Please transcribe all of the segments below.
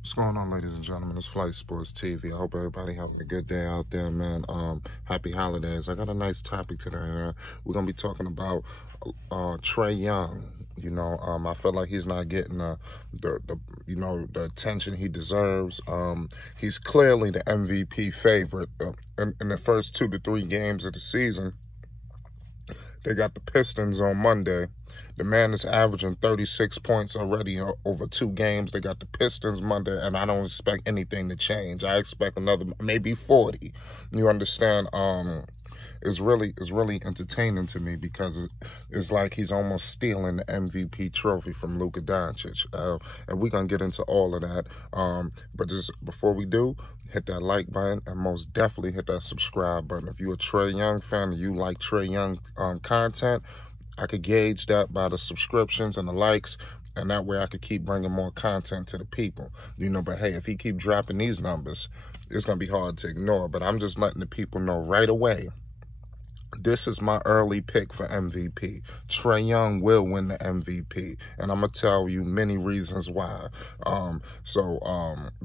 What's going on, ladies and gentlemen? It's Flight Sports TV. I hope everybody having a good day out there, man. Happy holidays. I got a nice topic today, man. We're gonna be talking about Trae Young. I feel like he's not getting the attention he deserves. He's clearly the MVP favorite. In the first 2 to 3 games of the season, they got the Pistons on Monday. The man is averaging 36 points already over 2 games. They got the Pistons Monday, and I don't expect anything to change. I expect another, maybe 40. You understand? It's really entertaining to me because it's like he's almost stealing the MVP trophy from Luka Doncic. And we're going to get into all of that. But just before we do, hit that like button and most definitely hit that subscribe button. If you're a Trae Young fan and you like Trae Young content, I could gauge that by the subscriptions and the likes, and that way I could keep bringing more content to the people. But hey, if he keep dropping these numbers, it's going to be hard to ignore. But I'm just letting the people know right away, this is my early pick for MVP. Trae Young will win the MVP, and I'm going to tell you many reasons why.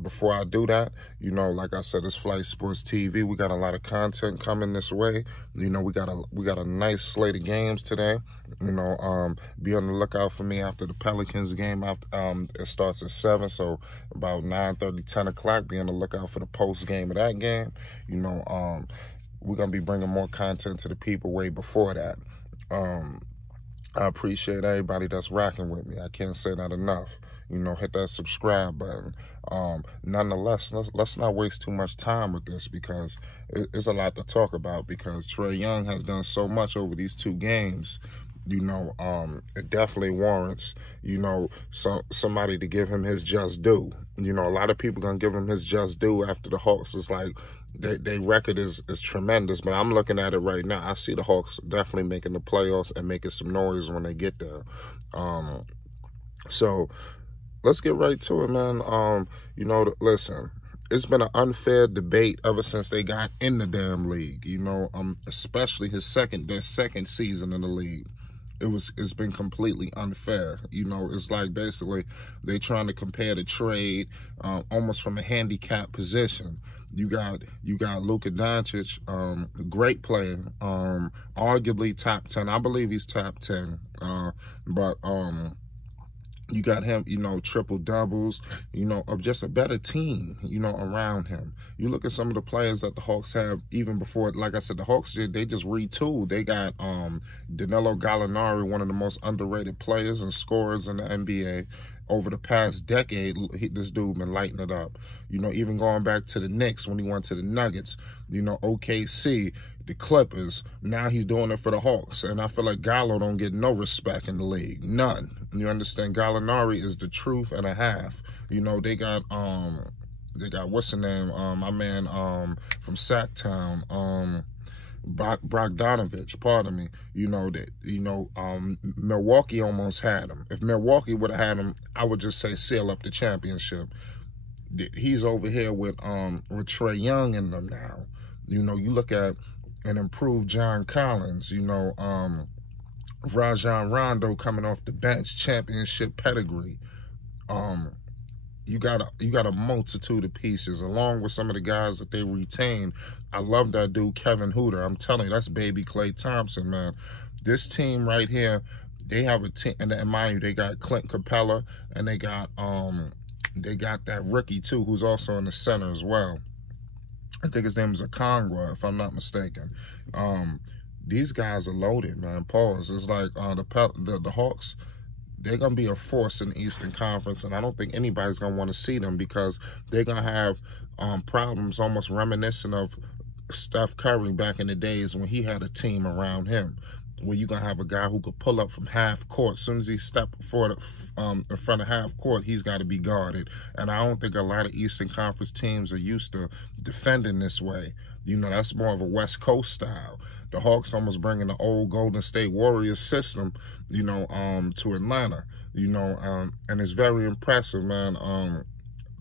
Before I do that, like I said, it's Flight Sports TV. We got a lot of content coming this way. We got a nice slate of games today. Be on the lookout for me after the Pelicans game. It starts at 7, so about 9:30, 10 o'clock. Be on the lookout for the post game of that game. We're going to be bringing more content to the people way before that. I appreciate everybody that's rocking with me. I can't say that enough. Hit that subscribe button. Nonetheless, let's not waste too much time with this because it's a lot to talk about because Trae Young has done so much over these 2 games. It definitely warrants, somebody to give him his just due. A lot of people going to give him his just due after the Hawks. It's like their record is tremendous, but I'm looking at it right now. I see the Hawks definitely making the playoffs and making some noise when they get there. So let's get right to it, man. Listen, it's been an unfair debate ever since they got in the damn league, especially their second season in the league. It's been completely unfair. It's like basically they trying to compare the trade almost from a handicap position. You got Luka Doncic, great player, arguably top 10. I believe he's top 10. But you got him, triple doubles, of just a better team, around him. You look at some of the players that the Hawks have, even before, like I said, the Hawks, they just retooled. They got Danilo Gallinari, one of the most underrated players and scorers in the NBA. Over the past decade, this dude been lighting it up. Even going back to the Knicks when he went to the Nuggets, OKC, the Clippers. Now he's doing it for the Hawks. And I feel like Gallo don't get no respect in the league. None. You understand? Gallinari is the truth and a half. They got what's the name? My man from Sacktown, Bogdanovich, pardon me. Milwaukee almost had him. If Milwaukee would have had him, I would just say seal up the championship. He's over here with Trae Young in them now. You look at an improved John Collins, Rajon Rondo coming off the bench, championship pedigree. You got a multitude of pieces, along with some of the guys that they retained. I love that dude, Kevin Huerter. I'm telling you, that's baby Klay Thompson, man. This team right here, they have a team, and mind you, they got Clint Capella, and they got that rookie too, who's also in the center as well. I think his name is Akongwa, if I'm not mistaken. These guys are loaded, man. Pause. It's like the Hawks, they're going to be a force in the Eastern Conference, and I don't think anybody's going to want to see them because they're going to have problems almost reminiscent of Steph Curry back in the days when he had a team around him, where you're going to have a guy who could pull up from half court. As soon as he steps forward in front of half court, he's got to be guarded. And I don't think a lot of Eastern Conference teams are used to defending this way. That's more of a West Coast style. The Hawks almost bringing the old Golden State Warriors system, to Atlanta, and it's very impressive, man.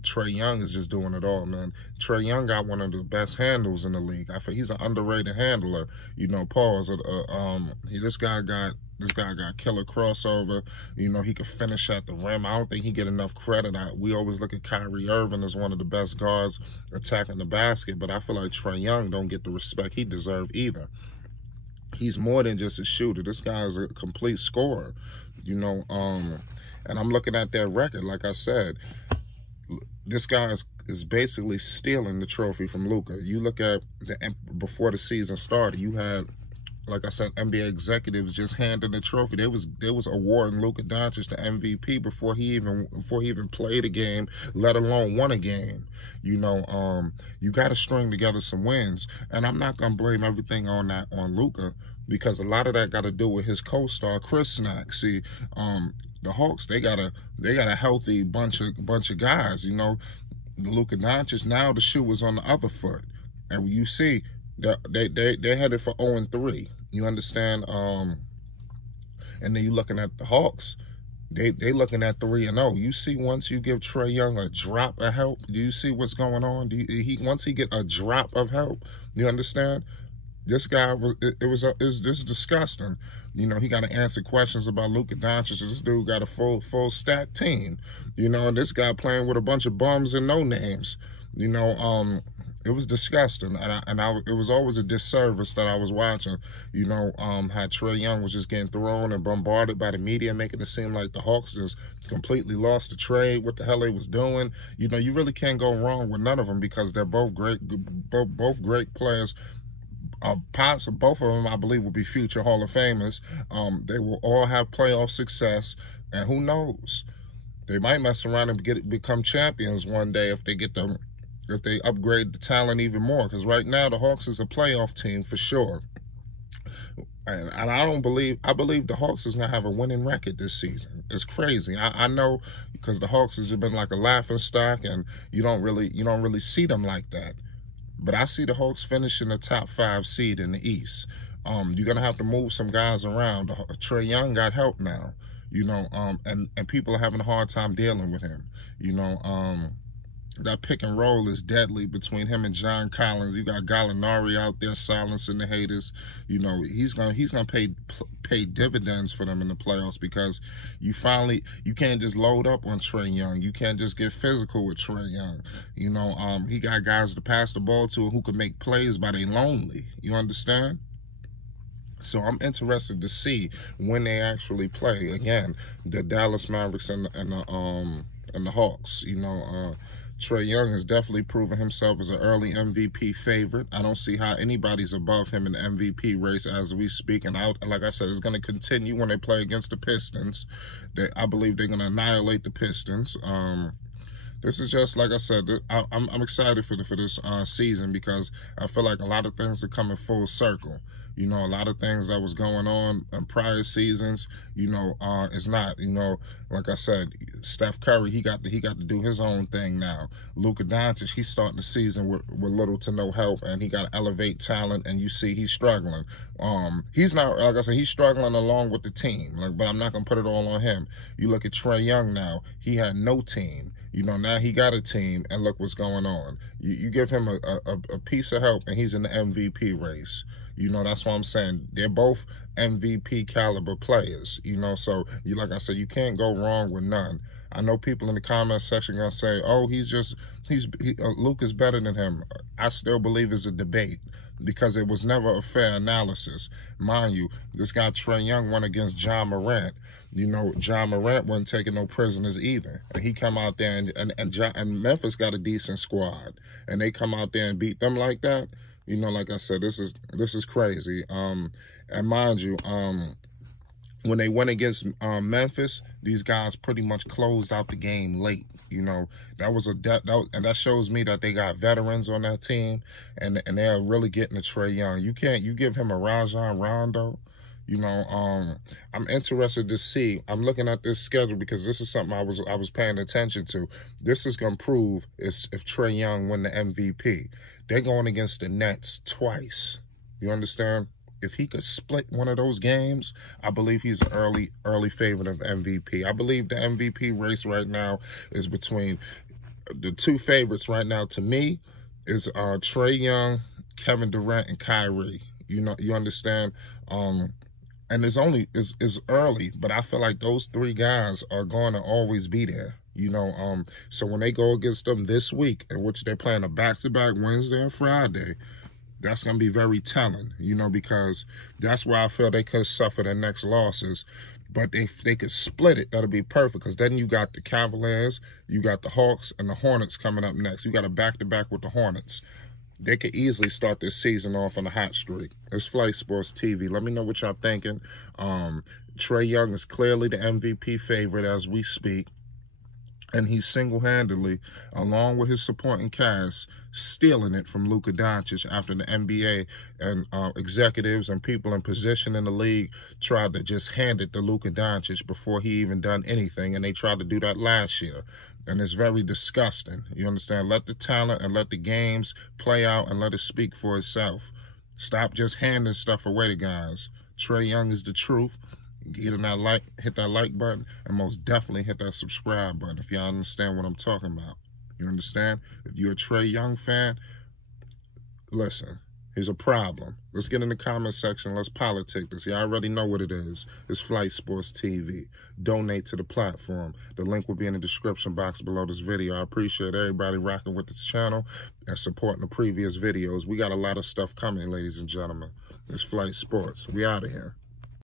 Trae Young is just doing it all, man. Trae Young got one of the best handles in the league. I feel he's an underrated handler. You know, pause. This guy got killer crossover. You know, he could finish at the rim. I don't think he get enough credit. We always look at Kyrie Irving as one of the best guards attacking the basket, but I feel like Trae Young don't get the respect he deserves either. He's more than just a shooter. This guy is a complete scorer, you know. And I'm looking at that record. Like I said, this guy is basically stealing the trophy from Luka. You look at before the season started, you had, like I said, NBA executives just handing the trophy. They was awarding Luka Donic the MVP before he even played a game, let alone won a game. You know, you got to string together some wins, and I'm not gonna blame everything on Luka, because a lot of that got to do with his co-star Chris Snack. See, the Hawks, they got a healthy bunch of guys. You know, the Luka Doncic, now the shoe was on the other foot, and you see they headed for 0-3. You understand? And then you looking at the Hawks, they looking at 3-0. You see, once you give Trae Young a drop of help, do you see what's going on? Once he get a drop of help, you understand? This guy this is disgusting. You know, he got to answer questions about Luka Doncic. This dude got a full stack team. You know, and this guy playing with a bunch of bums and no names. You know, it was disgusting, it was always a disservice that I was watching. You know, how Trae Young was just getting thrown and bombarded by the media, making it seem like the Hawks just completely lost the trade. What the hell they was doing? You know, you really can't go wrong with none of them, because they're both great players. Both of them, I believe, will be future Hall of Famers. They will all have playoff success, and who knows? They might mess around and become champions one day if they upgrade the talent even more. Because right now the Hawks is a playoff team for sure, and I believe the Hawks is gonna have a winning record this season. It's crazy. I know, because the Hawks has been like a laughing stock, and you don't really see them like that. But I see the Hawks finishing the top 5 seed in the East. You're gonna have to move some guys around. Trae Young got help now, you know, and people are having a hard time dealing with him. You know, that pick and roll is deadly between him and John Collins. You got Gallinari out there silencing the haters. You know, he's gonna pay dividends for them in the playoffs, because you can't just load up on Trae Young. You can't just get physical with Trae Young. You know, he got guys to pass the ball to who can make plays, but they lonely. You understand? So I'm interested to see when they actually play again, the Dallas Mavericks and the Hawks. You know, Trae Young has definitely proven himself as an early MVP favorite. I don't see how anybody's above him in the MVP race as we speak. And like I said, it's going to continue when they play against the Pistons. I believe they're going to annihilate the Pistons. This is just, like I said, I'm excited for this season, because I feel like a lot of things are coming full circle. You know, a lot of things that was going on in prior seasons, you know, is not. You know, like I said, Steph Curry, he got to do his own thing now. Luka Doncic, he's starting the season with little to no help, and he got to elevate talent, and you see he's struggling. He's not, like I said, he's struggling along with the team, but I'm not going to put it all on him. You look at Trae Young now, he had no team. You know, now he got a team, and look what's going on. You give him a piece of help, and he's in the MVP race. You know, that's what I'm saying. They're both MVP caliber players, you know, so like I said, you can't go wrong with none. I know people in the comment section going to say, oh, Luka's better than him. I still believe it's a debate, because it was never a fair analysis. Mind you, this guy Trae Young went against John Morant. You know, John Morant wasn't taking no prisoners either. And he come out there, and Memphis got a decent squad, and they come out there and beat them like that. You know, like I said, this is crazy. And mind you, when they went against Memphis, these guys pretty much closed out the game late. You know, and that shows me that they got veterans on that team, and they're really getting to Trae Young. You give him a Rajon Rondo. You know, I'm interested to see. I'm looking at this schedule, because this is something I was paying attention to. This is gonna prove if Trae Young win the MVP. They're going against the Nets twice. You understand? If he could split one of those games, I believe he's an early favorite of MVP. I believe the MVP race right now is between The two favorites right now to me is Trae Young, Kevin Durant, and Kyrie. You know, you understand? And it's early, but I feel like those three guys are going to always be there. You know, so when they go against them this week, in which they're playing a back-to-back Wednesday and Friday, that's going to be very telling, you know, because that's where I feel they could suffer their next losses. But if they could split it, that'll be perfect, because then you got the Cavaliers, you got the Hawks, and the Hornets coming up next. You got a back-to-back with the Hornets. They could easily start this season off on a hot streak. It's Flight Sports TV. Let me know what y'all thinking. Trae Young is clearly the MVP favorite as we speak. And he's single-handedly, along with his supporting cast, stealing it from Luka Doncic after the NBA and executives and people in position in the league tried to just hand it to Luka Doncic before he even done anything. And they tried to do that last year. And it's very disgusting. You understand? Let the talent and let the games play out and let it speak for itself. Stop just handing stuff away to guys. Trae Young is the truth. Hit that like button, and most definitely hit that subscribe button if y'all understand what I'm talking about. You understand? If you're a Trae Young fan, listen, here's a problem. Let's get in the comment section. Let's politic this. Y'all already know what it is. It's Flight Sports TV. Donate to the platform. The link will be in the description box below this video. I appreciate everybody rocking with this channel and supporting the previous videos. We got a lot of stuff coming, ladies and gentlemen. It's Flight Sports. We out of here.